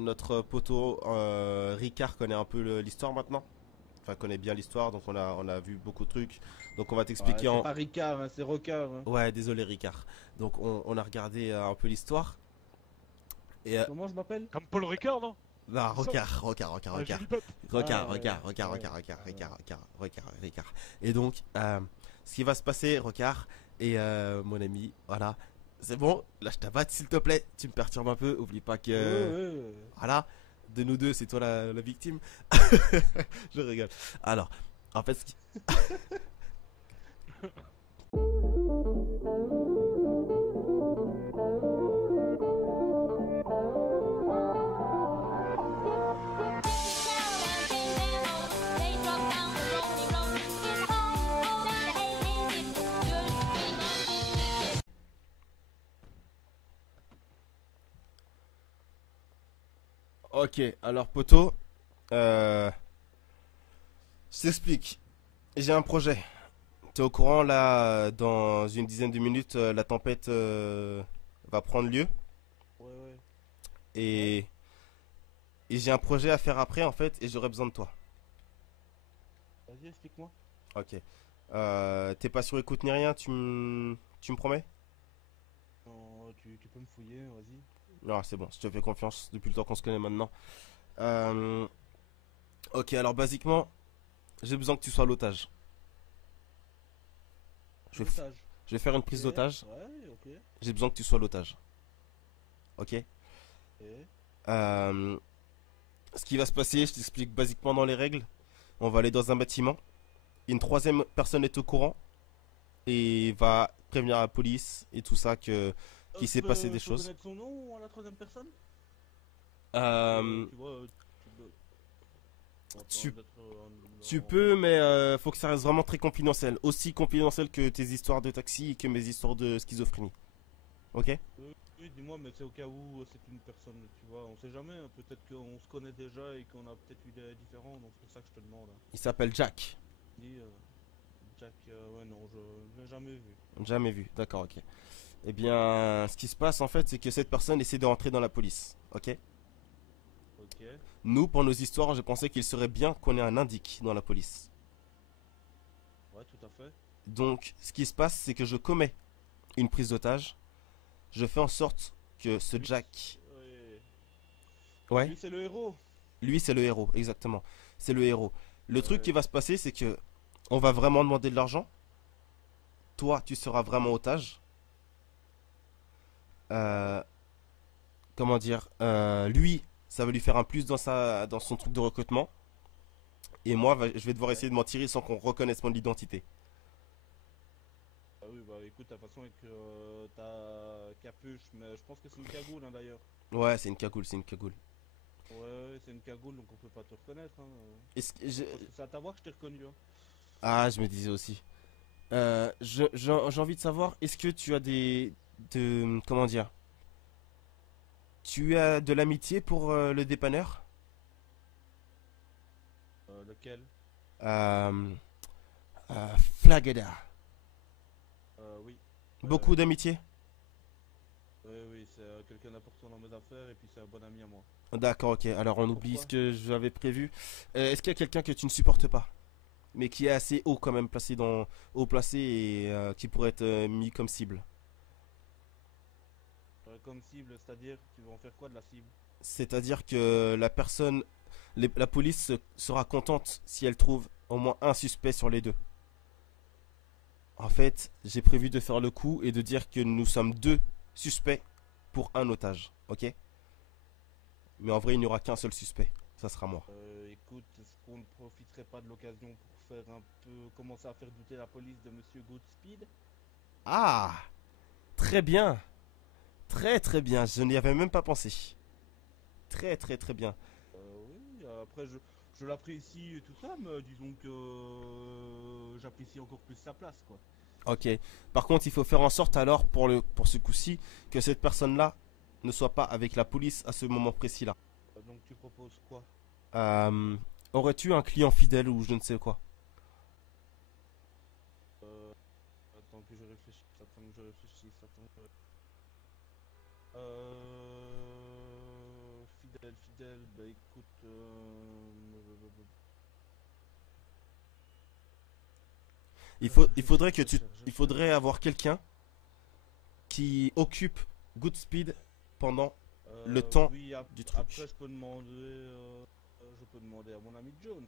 notre poteau Ricard connaît un peu l'histoire maintenant. Enfin, connaît bien l'histoire, donc on a vu beaucoup de trucs. Donc on va Ah, t'expliquer c'est en... pas Ricard, hein, c'est Rocard, hein. Ouais, désolé Ricard. Donc on a regardé un peu l'histoire. Et... Comment je m'appelle? Comme Paul Ricard, non? non, C'est ça? Ah, Ricard. Julie Pep. Ah ouais, ouais, ouais. Ricard. Et donc, ce qui va se passer, Ricard, et mon ami, voilà. C'est bon, lâche ta batte s'il te plaît. Tu me perturbes un peu, oublie pas Ouais, que... ouais. Voilà, de nous deux, c'est toi la victime. Je rigole. Alors, en fait, ok, alors poto, euh, je t'explique. J'ai un projet. T'es au courant là, dans une dizaine de minutes, la tempête va prendre lieu. Ouais, ouais. Ouais. Et, et j'ai un projet à faire après en fait, et j'aurais besoin de toi. Vas-y, explique-moi. Ok. T'es pas sur écoute ni rien, tu me promets? Non, tu peux me fouiller, vas-y. Non, c'est bon, je te fais confiance depuis le temps qu'on se connaît maintenant. Euh, ok, alors basiquement, j'ai besoin que tu sois l'otage. Je vais, f- L'otage. je vais faire une Ok, prise d'otage. ouais, ok. J'ai besoin que tu sois l'otage. Ok. Et... Euh, Ce qui va se passer, je t'explique basiquement dans les règles. On va aller dans un bâtiment. Une troisième personne est au courant et va prévenir la police et tout ça que qu'il s'est passé des je peux choses. connaître son nom à la troisième personne? Euh, Tu vois, tu peux... On attend tu, d'être tu peux, mais faut que ça reste vraiment très confidentiel. Aussi confidentiel que tes histoires de taxi et que mes histoires de schizophrénie. Ok? oui, dis-moi, mais c'est au cas où c'est une personne, tu vois, on sait jamais, hein, peut-être qu'on se connaît déjà et qu'on a peut-être eu des différents, donc c'est pour ça que je te demande, hein. Il s'appelle Jack. Dis, Jack, ouais, non, je l'ai jamais vu. Jamais vu. D'accord, ok. Eh bien, ce qui se passe en fait, c'est que cette personne essaie de rentrer dans la police. Ok? Ok, Nous, pour nos histoires, je pensais qu'il serait bien qu'on ait un indique dans la police. ouais, tout à fait. Donc, ce qui se passe, c'est que je commets une prise d'otage. Je fais en sorte que ce Lui, Jack. ouais. Ouais, Lui, c'est le héros. lui, c'est le héros, exactement. C'est le héros. Le truc qui Ouais, va se passer, c'est que on va vraiment demander de l'argent. Toi, tu seras vraiment otage. ouais. Euh, comment dire lui, ça va lui faire un plus dans son truc de recrutement. Et moi, je vais devoir Ouais. essayer de m'en tirer sans qu'on reconnaisse mon identité. Ah oui, bah écoute, de toute façon, avec ta capuche, mais je pense que c'est une cagoule, hein, d'ailleurs. Ouais, c'est une cagoule, c'est une cagoule. Ouais, ouais, c'est une cagoule, donc on peut pas te reconnaître, hein. Est-ce que Parce que c'est à ta voix que je t'ai reconnu, hein. ah, je me disais aussi. J'ai envie de savoir, est-ce que tu as comment dire, tu as de l'amitié pour le dépanneur? Lequel? euh, Flageda. Oui. Ouais, Beaucoup ouais. d'amitié? Oui, oui, c'est quelqu'un d'important dans mes affaires et puis c'est un bon ami à moi. D'accord, ok. Alors on oublie ce Pourquoi? que j'avais prévu. Est-ce qu'il y a quelqu'un que tu ne supportes pas, mais qui est assez haut quand même placé haut placé et qui pourrait être mis comme cible? Comme cible, c'est-à-dire, tu veux en faire quoi de la cible? C'est-à-dire que la police sera contente si elle trouve au moins un suspect sur les deux. En fait, j'ai prévu de faire le coup et de dire que nous sommes deux suspects pour un otage, ok? Mais en vrai, il n'y aura qu'un seul suspect. Ça sera moi. Écoute, est-ce qu'on ne profiterait pas de l'occasion pour faire un peu, commencer à faire douter la police de Monsieur Goodspeed? Ah, très bien. Très très bien. Je n'y avais même pas pensé. Très très très bien. Oui, après je l'apprécie et tout ça, mais disons que j'apprécie encore plus sa place, quoi. Ok. Par contre, il faut faire en sorte alors pour ce coup-ci que cette personne-là ne soit pas avec la police à ce moment précis-là. Donc tu proposes quoi? Euh, Aurais-tu un client fidèle ou je ne sais quoi? Euh, attends que je réfléchisse, attends que je réfléchisse, attends que je... fidèle, fidèle, bah écoute, Il faudrait avoir quelqu'un qui occupe Goodspeed pendant le temps oui, du truc. après je peux demander à mon ami Jones.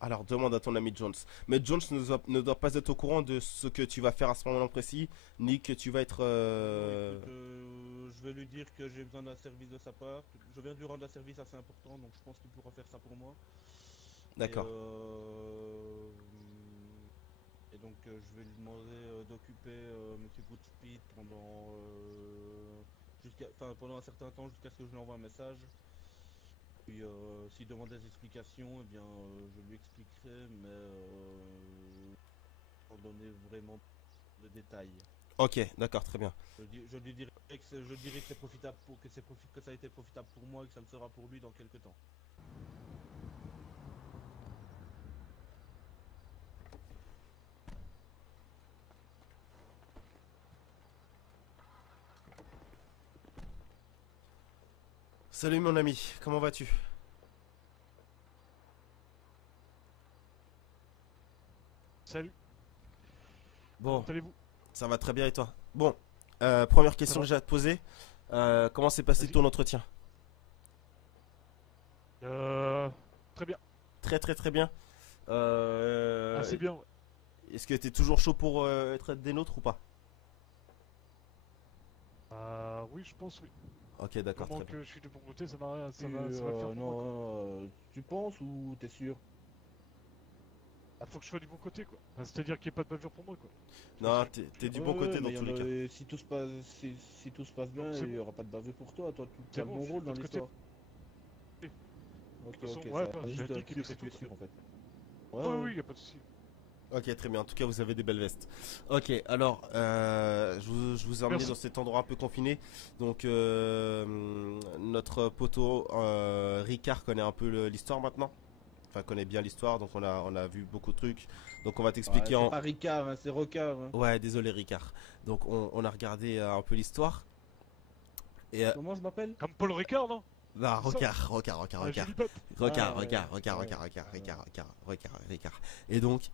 Alors demande à ton ami Jones. Mais Jones ne doit pas être au courant de ce que tu vas faire à ce moment-là précis, ni que tu vas être... Non, écoute, je vais lui dire que j'ai besoin d'un service de sa part. Je viens de lui rendre un service assez important, donc je pense qu'il pourra faire ça pour moi. D'accord. Et donc je vais lui demander d'occuper Monsieur Goodspeed pendant un certain temps jusqu'à ce que je lui envoie un message. Puis s'il demande des explications, eh bien je lui expliquerai, mais sans donner vraiment de détails. Ok, d'accord, très bien. Je lui dirai que c'est profitable que ça a été profitable pour moi et que ça le sera pour lui dans quelques temps. Salut mon ami, comment vas-tu? Salut, Bon, comment allez-vous? ça va très bien et toi? Bon, première question va. que j'ai à te poser. Comment s'est passé Vas-y. ton entretien? Très bien, Très très très bien. assez bien. Ouais. Est-ce que tu es toujours chaud pour être des nôtres ou pas? Oui, je pense, oui. Ok, d'accord, Comment très bien. que je suis de bon côté, ça va, ça va le faire pour moi, quoi. Non, tu penses ou t'es sûr? Ah, faut que je sois du bon côté, quoi. Enfin, c'est-à-dire qu'il n'y ait pas de bavure pour moi, quoi. Non, t'es du bon côté dans mais tous les cas. si tout se passe, si tout se passe bien, Donc, c'est il n'y bon. aura pas de bavure pour toi. Toi, tu C'est as bon, bon je suis rôle de dans votre côté. l'histoire. De Ok, toute façon, ok, ouais, ça bah, va. j'ai Juste dit être qu'il sûr était que tu es tout, sûr quoi. en fait. Ouais, Ouais, oui, il n'y a pas de souci. Ok, très bien. En tout cas, vous avez des belles vestes. Ok, alors, je vous ai emmené Merci. dans cet endroit un peu confiné. Donc, notre poteau Ricard connaît un peu l'histoire maintenant. Enfin, connaît bien l'histoire, donc on a vu beaucoup de trucs. Donc, on va ouais, t'expliquer c'est en... pas Ricard, hein, c'est Rocard. Hein. Ouais, désolé Ricard. Donc, on a regardé un peu l'histoire. Et... Comment je m'appelle? Comme Paul Ricard, non? bah, C'est ça. Rocard. Joli pote. Ricard. Et donc,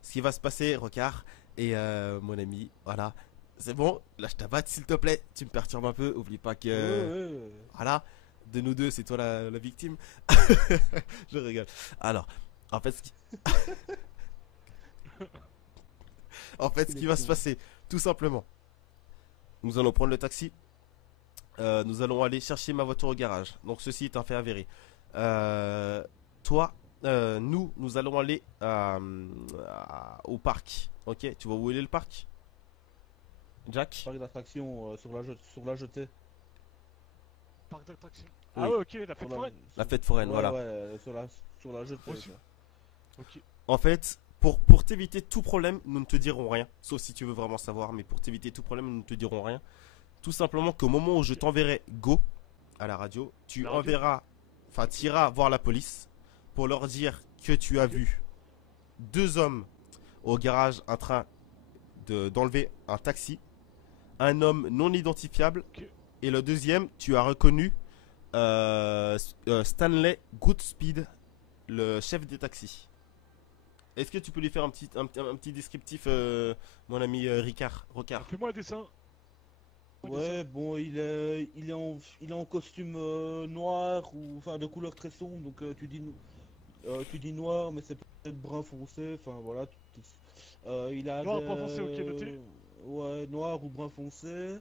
ce qui va se passer, Rocard, et mon ami, voilà. C'est bon, lâche ta batte s'il te plaît. Tu me perturbes un peu. Oublie pas que... Ouais. Voilà, de nous deux, c'est toi la victime. Je rigole. Alors, en fait, ce qui va se passer, tout simplement, nous allons prendre le taxi. Nous allons aller chercher ma voiture au garage. Donc, ceci est un fait avéré. Toi, nous allons aller au parc. Ok, tu vois où est le parc, Jack? Parc d'attraction sur la jetée. Parc d'attraction. Oui. Ah ouais, ok, la Sur fête foraine. La fête foraine, ouais, voilà. Ouais, sur la jetée. Reçu. quoi. Ok. En fait, pour t'éviter tout problème, nous ne te dirons rien. Sauf si tu veux vraiment savoir, mais pour t'éviter tout problème, nous ne te dirons rien. Tout simplement qu'au moment où je t'enverrai go à la radio, tu La radio. enverras, enfin, tu iras voir la police pour leur dire que tu as vu deux hommes au garage en train d'enlever un taxi, un homme non identifiable, Ok. et le deuxième, tu as reconnu Stanley Goodspeed, le chef des taxis. Est-ce que tu peux lui faire un petit descriptif, mon ami Rocard? Fais-moi un dessin. Ouais, bon, il est en costume noir ou enfin de couleur très sombre, donc tu dis noir, mais c'est peut-être brun foncé, enfin voilà. Il a Noir, brun foncé, ok, noté. ouais, noir ou brun foncé.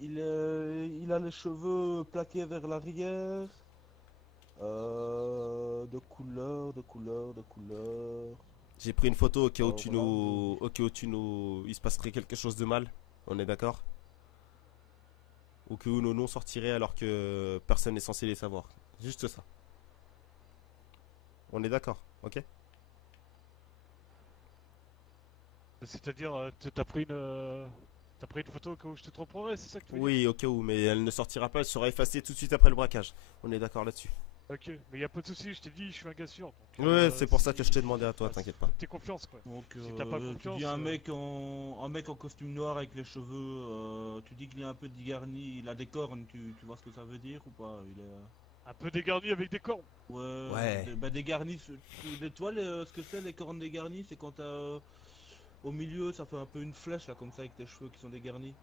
Il a les cheveux plaqués vers l'arrière. De couleur. J'ai pris une photo au cas où Voilà. il se passerait quelque chose de mal. On est d'accord? Ou que nos noms sortiraient alors que personne n'est censé les savoir. Juste ça. On est d'accord, ok? C'est-à-dire, t'as pris une photo au cas où je te tromperais, c'est ça que tu veux dire? Oui, au cas où, mais elle ne sortira pas, elle sera effacée tout de suite après le braquage. On est d'accord là-dessus. Ok, mais y a pas de soucis, je t'ai dit, je suis un gars sûr. Ouais, c'est pour ça que je t'ai demandé à toi, t'inquiète pas. T'es confiance quoi. Donc, Si t'as pas tu confiance, dis un mec en costume noir avec les cheveux, tu dis qu'il est un peu dégarni, il a des cornes, tu vois ce que ça veut dire ou pas? Il est... un peu dégarni avec des cornes. Ouais, Ouais. bah dégarni, toi, ce que c'est les cornes dégarnies, c'est quand t'as au milieu, ça fait un peu une flèche là, comme ça, avec tes cheveux qui sont dégarnis.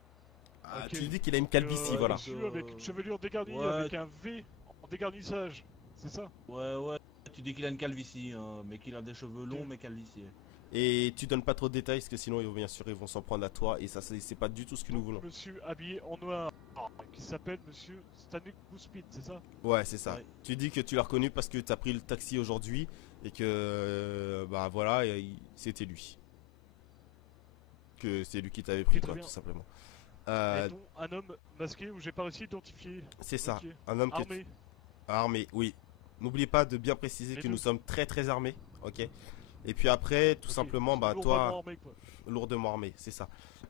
Ah, Ok. tu dis qu'il a une calvitie, ouais, voilà. donc, Monsieur avec une chevelure dégarnie, ouais. avec un V en dégarnissage. C'est ça? Ouais, tu dis qu'il a une calvitie, hein, mais qu'il a des cheveux longs, Ok. mais calvitie. Et tu donnes pas trop de détails, parce que sinon, bien sûr, ils vont s'en prendre à toi, et ça, c'est pas du tout ce que nous Donc, voulons. monsieur habillé en noir, qui s'appelle monsieur Stanik Bouspit, c'est ça? Ouais, c'est ça. Ouais. Tu dis que tu l'as reconnu parce que t'as pris le taxi aujourd'hui, et que, bah voilà, c'était lui. Que c'est lui qui t'avait pris, Ok, très quoi, bien. tout simplement. Mettons un homme masqué où j'ai pas réussi à identifier. C'est ça, Ok. un homme Armé. armé, oui. N'oubliez pas de bien préciser Les que deux. nous sommes très très armés, ok. Et puis après, tout Ok. simplement, bah Lourdement toi, armé, quoi. lourdement armé, c'est ça.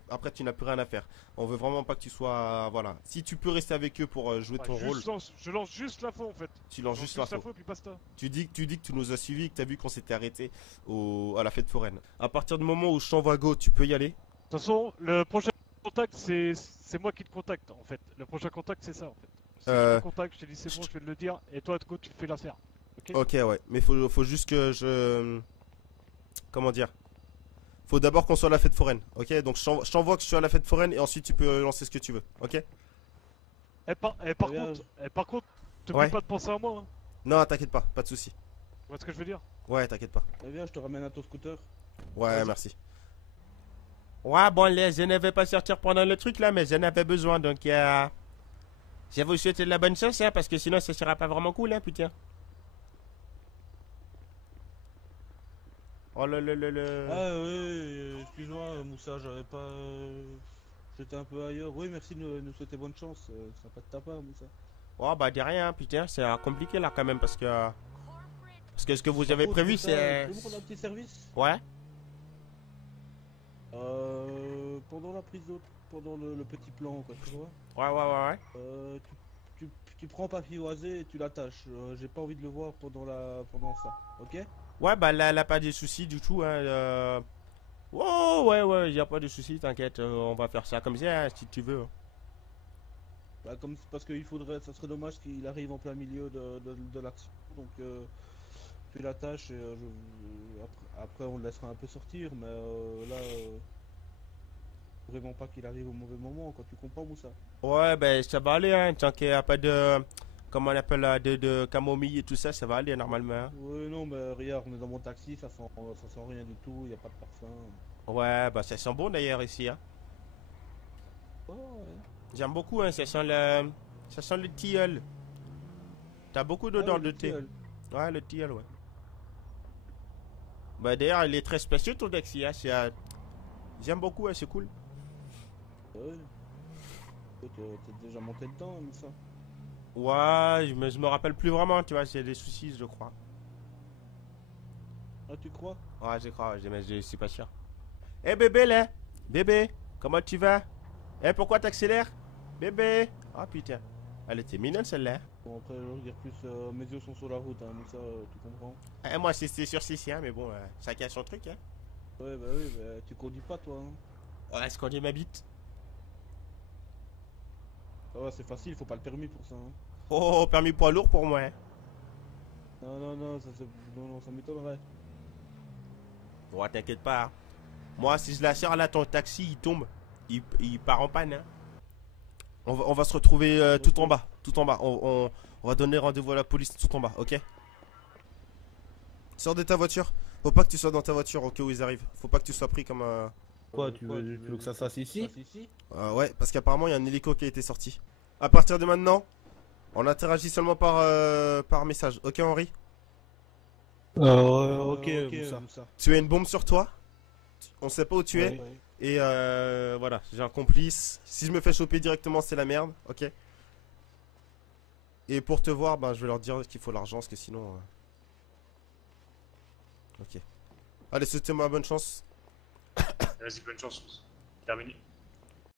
Après, tu n'as plus rien à faire. On veut vraiment pas que tu sois, voilà. Si tu peux rester avec eux pour jouer Ouais, ton rôle, je lance juste l'info en fait. tu lances juste l'info. l'info et puis basta. Tu dis que tu nous as suivis et que tu as vu qu'on s'était arrêté à la fête foraine. À partir du moment où je t'envoie go, tu peux y aller. De toute façon, le prochain contact, c'est moi qui te contacte en fait. Le prochain contact, c'est ça en fait. Si je te contacte, je te dis c'est bon, je vais te le dire, et toi, de tu fais l'affaire. Ok. Ok, ouais. Mais faut juste que je... Comment dire? Faut d'abord qu'on soit à la fête foraine, ok? Donc je t'envoie que je suis à la fête foraine et ensuite tu peux lancer ce que tu veux, ok? bien. Par contre, t'oublies Ouais. pas de penser à moi. Hein. Non, t'inquiète pas de soucis. Tu vois ce que je veux dire? Ouais, t'inquiète pas. Eh bien, je te ramène à ton scooter. Ouais, Vas-y. merci. Ouais, bon, je ne vais pas sortir pendant le truc là, mais j'en avais besoin, donc je vais vous souhaiter de la bonne chance, hein, parce que sinon ça sera pas vraiment cool, hein, putain. Oh le. Ah oui, excuse-moi Moussa, j'avais pas... J'étais un peu ailleurs. Oui, merci de nous souhaiter bonne chance. Sympa de ta part, Moussa. Oh bah de rien, hein, putain, c'est compliqué là quand même, parce que ce que vous avez Par contre, prévu Moussa, c'est... tu peux me rendre un petit service? Ouais. Pendant la prise de... Pendant le petit plan, quoi, tu vois. Ouais. Tu prends Papilloisé et tu l'attaches. J'ai pas envie de le voir pendant ça, ok? Ouais, bah là, pas de soucis du tout, hein. Oh, ouais, y a pas de soucis, t'inquiète, on va faire ça comme ça, hein, si tu veux. Bah, parce qu'il faudrait, ça serait dommage qu'il arrive en plein milieu de l'action. Donc tu l'attaches et après on le laissera un peu sortir, mais vraiment pas qu'il arrive au mauvais moment, quand tu comprends Moussa. Ouais, ben ça va aller, hein, tant qu'il n'y a pas de... Comment on appelle là, de camomille et tout ça, ça va aller normalement, hein. Ouais, non, mais regarde, on est dans mon taxi, ça sent rien du tout, y a pas de parfum. Ouais, bah ça sent bon d'ailleurs ici, hein. Oh, ouais. J'aime beaucoup, hein, ça sent le tilleul. T'as beaucoup d'odeur Ah oui, de le thé. tilleul. Ouais, le tilleul, ouais. Bah d'ailleurs, il est très spécial ton taxi, hein, j'aime beaucoup, hein, c'est cool. Ouais. T'es déjà monté dedans, Moussa. Ouais, je me rappelle plus vraiment, tu vois, c'est des soucis, je crois. Ah, tu crois? Ouais, je crois, mais je suis pas sûr. Eh bébé là, bébé, comment tu vas? Eh, pourquoi t'accélères? Bébé. Ah putain, elle était mignonne celle-là. Bon, après, je veux dire plus, mes yeux sont sur la route, hein, Moussa, tu comprends? Eh, moi c'était sur 6, hein, mais bon, chacun son truc, hein. Ouais, bah oui, bah, tu conduis pas, toi, hein. Ouais, est-ce qu'on dit ma bite? Ça va, c'est facile, faut pas le permis pour ça, hein. Oh, permis poids lourd pour moi, hein. Non, non, ça m'étonnerait. Ouais, t'inquiète pas, hein. Moi, si je la sers là, ton taxi, il tombe. Il part en panne, hein. On va se retrouver tout en bas. Tout en bas. On va donner rendez-vous à la police tout en bas, ok? Sors de ta voiture. Faut pas que tu sois dans ta voiture au cas où ils arrivent. Faut pas que tu sois pris comme un... Quoi, tu veux que ça se fasse ici? Ouais, parce qu'apparemment il y a un hélico qui a été sorti. À partir de maintenant, on interagit seulement par message. Ok Henri? Ok, Moussa. Moussa. Tu as une bombe sur toi. On sait pas où tu es. Ouais. Et voilà, j'ai un complice. Si je me fais choper directement, c'est la merde. Ok. Et pour te voir, ben, je vais leur dire qu'il faut l'argent, parce que sinon... Ok. Allez, souhaitez-moi bonne chance. Vas-y, bonne chance. Terminé.